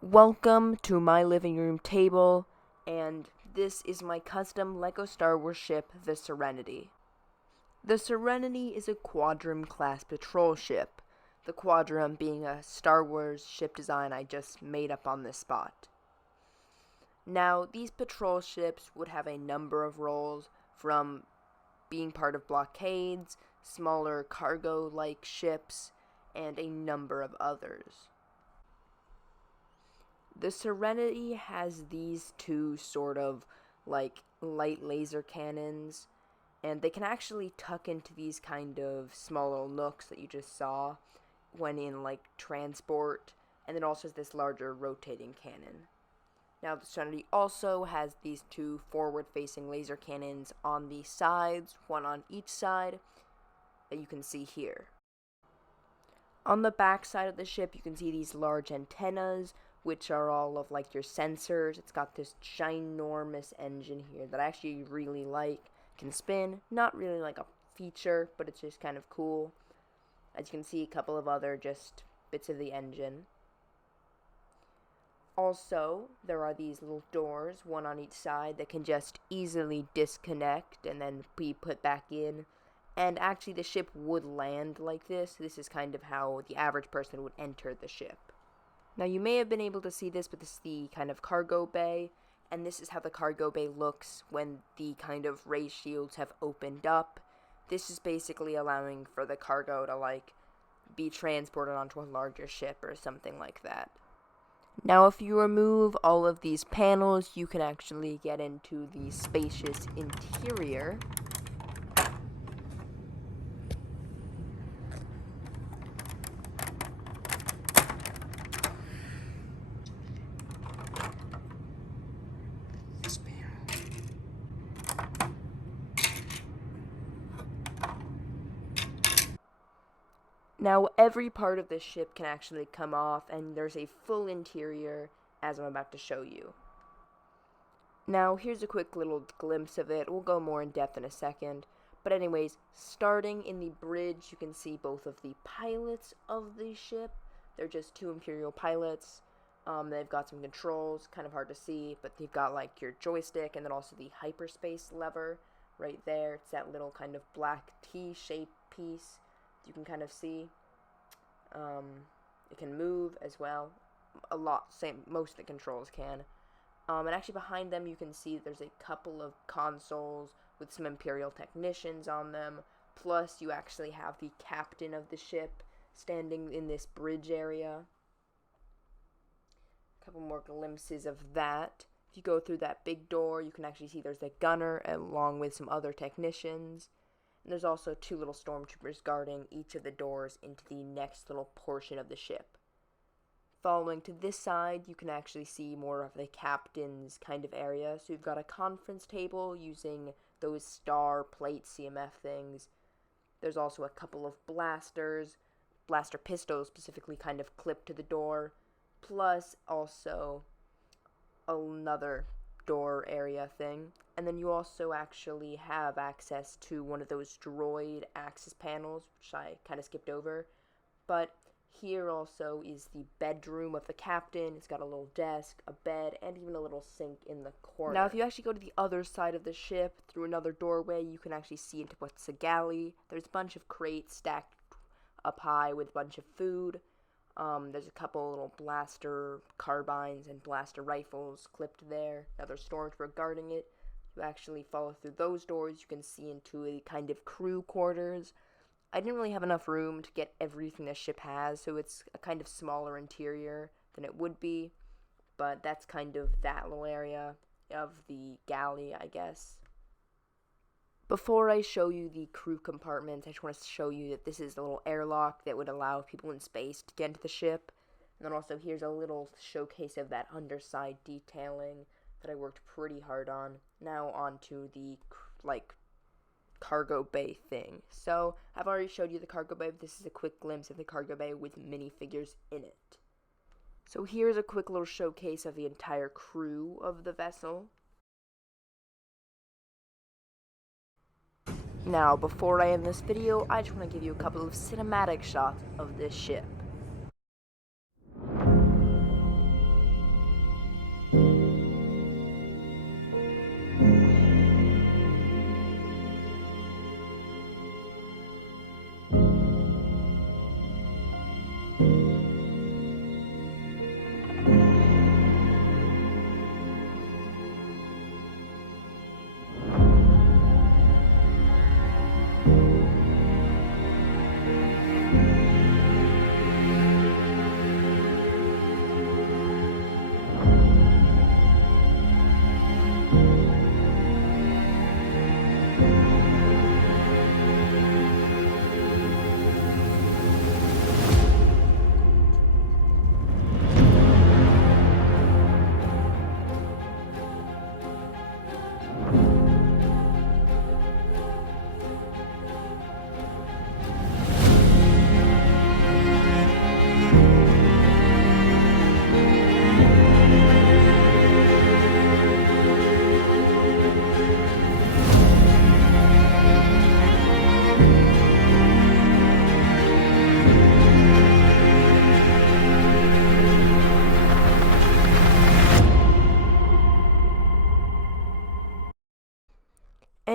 Welcome to my living room table, and this is my custom LEGO Star Wars ship, the Serenity. The Serenity is a Quadrum class patrol ship, the Quadrum being a Star Wars ship design I just made up on the spot. Now, these patrol ships would have a number of roles, from being part of blockades, smaller cargo-like ships, and a number of others. The Serenity has these two sort of like light laser cannons, and they can actually tuck into these kind of small little nooks that you just saw when in like transport, and it also has this larger rotating cannon. Now the Serenity also has these two forward-facing laser cannons on the sides, one on each side, that you can see here. On the back side of the ship, you can see these large antennas, which are all of like your sensors. It's got this ginormous engine here that I actually really like. Can spin, not really like a feature, but it's just kind of cool. As you can see, a couple of other just bits of the engine. Also, there are these little doors, one on each side, that can just easily disconnect and then be put back in. And actually, the ship would land like this. This is kind of how the average person would enter the ship. Now, you may have been able to see this, but this is the kind of cargo bay, and this is how the cargo bay looks when the kind of ray shields have opened up. This is basically allowing for the cargo to, like, be transported onto a larger ship or something like that. Now, if you remove all of these panels, you can actually get into the spacious interior. Now, every part of this ship can actually come off, and there's a full interior, as I'm about to show you. Now, here's a quick little glimpse of it. We'll go more in depth in a second. But anyways, starting in the bridge, you can see both of the pilots of the ship. They're just two Imperial pilots. They've got some controls, kind of hard to see, but they've got like your joystick and then also the hyperspace lever right there. It's that little kind of black T-shaped piece you can kind of see. It can move as well. Most of the controls can. And actually behind them you can see there's a couple of consoles with some Imperial technicians on them. Plus you actually have the captain of the ship standing in this bridge area. A couple more glimpses of that. If you go through that big door, you can actually see there's a gunner along with some other technicians. And there's also two little stormtroopers guarding each of the doors into the next little portion of the ship. Following to this side, you can actually see more of the captain's kind of area. So you've got a conference table using those star plate CMF things. There's also a couple of blaster pistols specifically kind of clipped to the door. Plus also another door area thing. And then you also actually have access to one of those droid access panels, which I kind of skipped over. But here also is the bedroom of the captain. It's got a little desk, a bed, and even a little sink in the corner. Now, if you actually go to the other side of the ship through another doorway, you can actually see into what's a galley. There's a bunch of crates stacked up high with a bunch of food. There's a couple little blaster carbines and blaster rifles clipped there. Another stormtrooper guarding it. You actually follow through those doors, you can see into a kind of crew quarters. I didn't really have enough room to get everything the ship has, so it's a kind of smaller interior than it would be. But that's kind of that little area of the galley, I guess. Before I show you the crew compartments, I just want to show you that this is a little airlock that would allow people in space to get into the ship. And then also here's a little showcase of that underside detailing that I worked pretty hard on. Now onto the cargo bay thing. So I've already showed you the cargo bay, but this is a quick glimpse of the cargo bay with minifigures in it. So here's a quick little showcase of the entire crew of the vessel. Now, before I end this video, I just want to give you a couple of cinematic shots of this ship.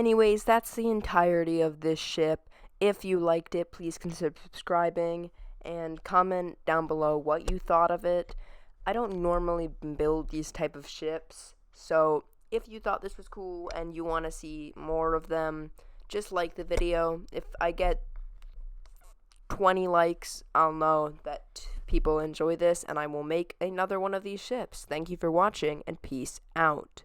anyways, that's the entirety of this ship. If you liked it, please consider subscribing and comment down below what you thought of it. I don't normally build these type of ships, so if you thought this was cool and you want to see more of them, just like the video. If I get 20 likes, I'll know that people enjoy this and I will make another one of these ships. Thank you for watching and peace out.